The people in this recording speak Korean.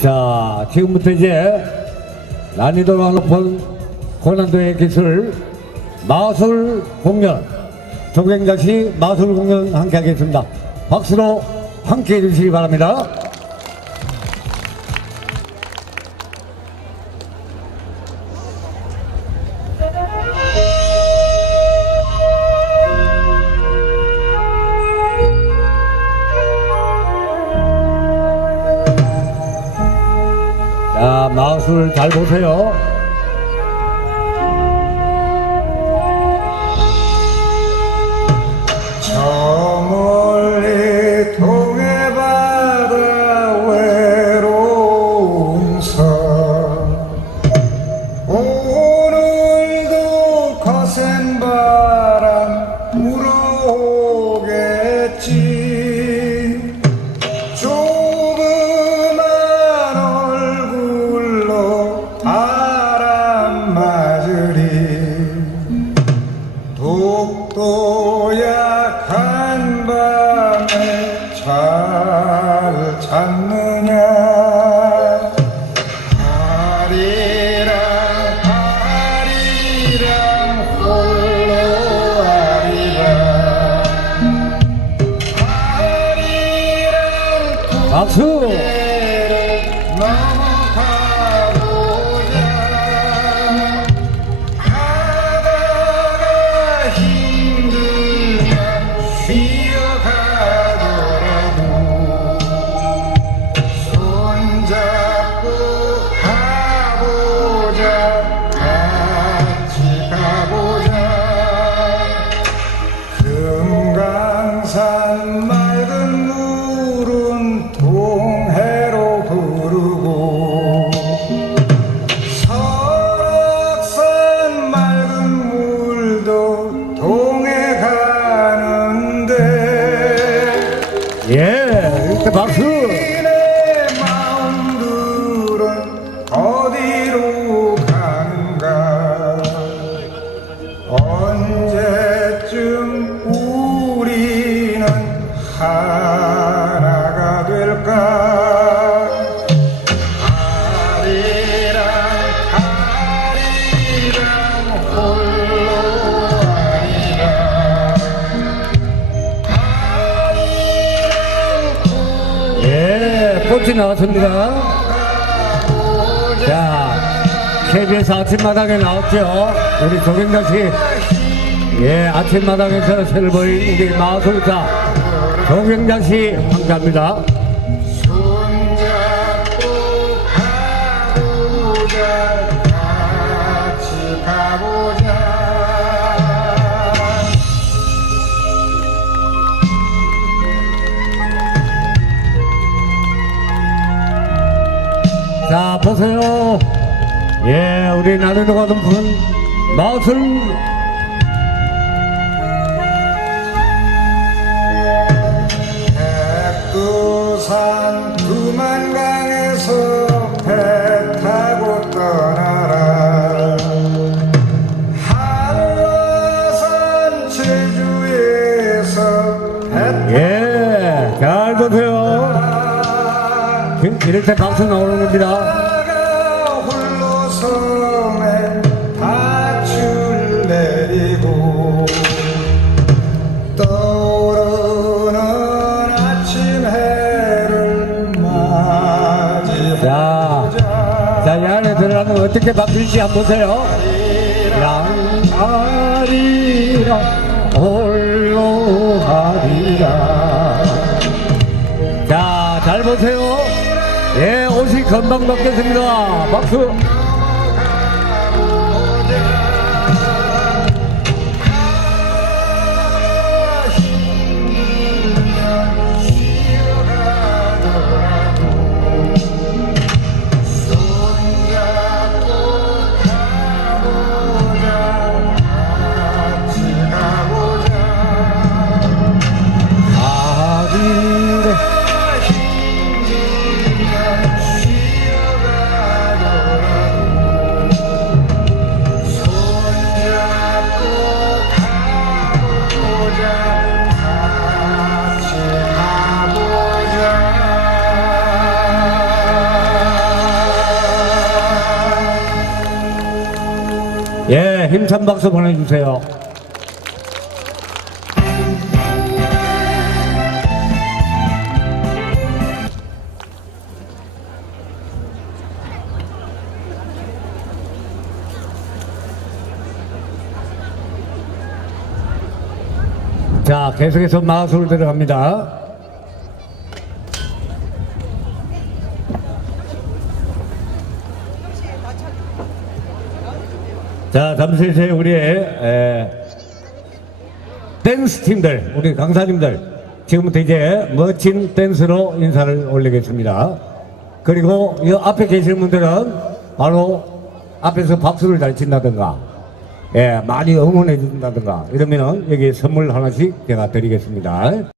자, 지금부터 이제 난이도가 높은 고난도의 기술 마술 공연 종횡자시 마술 공연 함께 하겠습니다. 박수로 함께 해주시기 바랍니다. 자, 마술 잘 보세요. 저 박수! 힘들면 예, 이렇게 예, 꽃이 나왔습니다. 자, KBS 아침마당에 나왔죠. 우리 조경자 씨. 예, 아침마당에서 새를 보인 우리 마술사 조경자 씨 함께합니다. 손잡고 가보자 같이 가보 보세요. 예, 우리 나르도가 높은 마술 백두산 두만강에서 배 타고 떠나라 한라산 제주에서 배 예, 잘 보세요. 이럴 때 박수 나오는 겁니다. 섬에 밧줄 내리고 떠오르는 아침 해를 자, 맞이하자 자, 이 안에 들어가면 어떻게 바뀔지 한번 보세요. 양아리라, 홀로 하리라. 자, 잘 보세요. 예, 옷이 금방 바뀌었습니다. 박수. 예, 힘찬 박수 보내주세요. 자, 계속해서 마술 들어갑니다. 자, 잠시 후에 우리의 에, 댄스 팀들, 우리 강사님들, 지금부터 이제 멋진 댄스로 인사를 올리겠습니다. 그리고 이 앞에 계시는 분들은 바로 앞에서 박수를 잘 친다든가, 예, 많이 응원해 준다든가, 이러면은 여기 선물 하나씩 제가 드리겠습니다.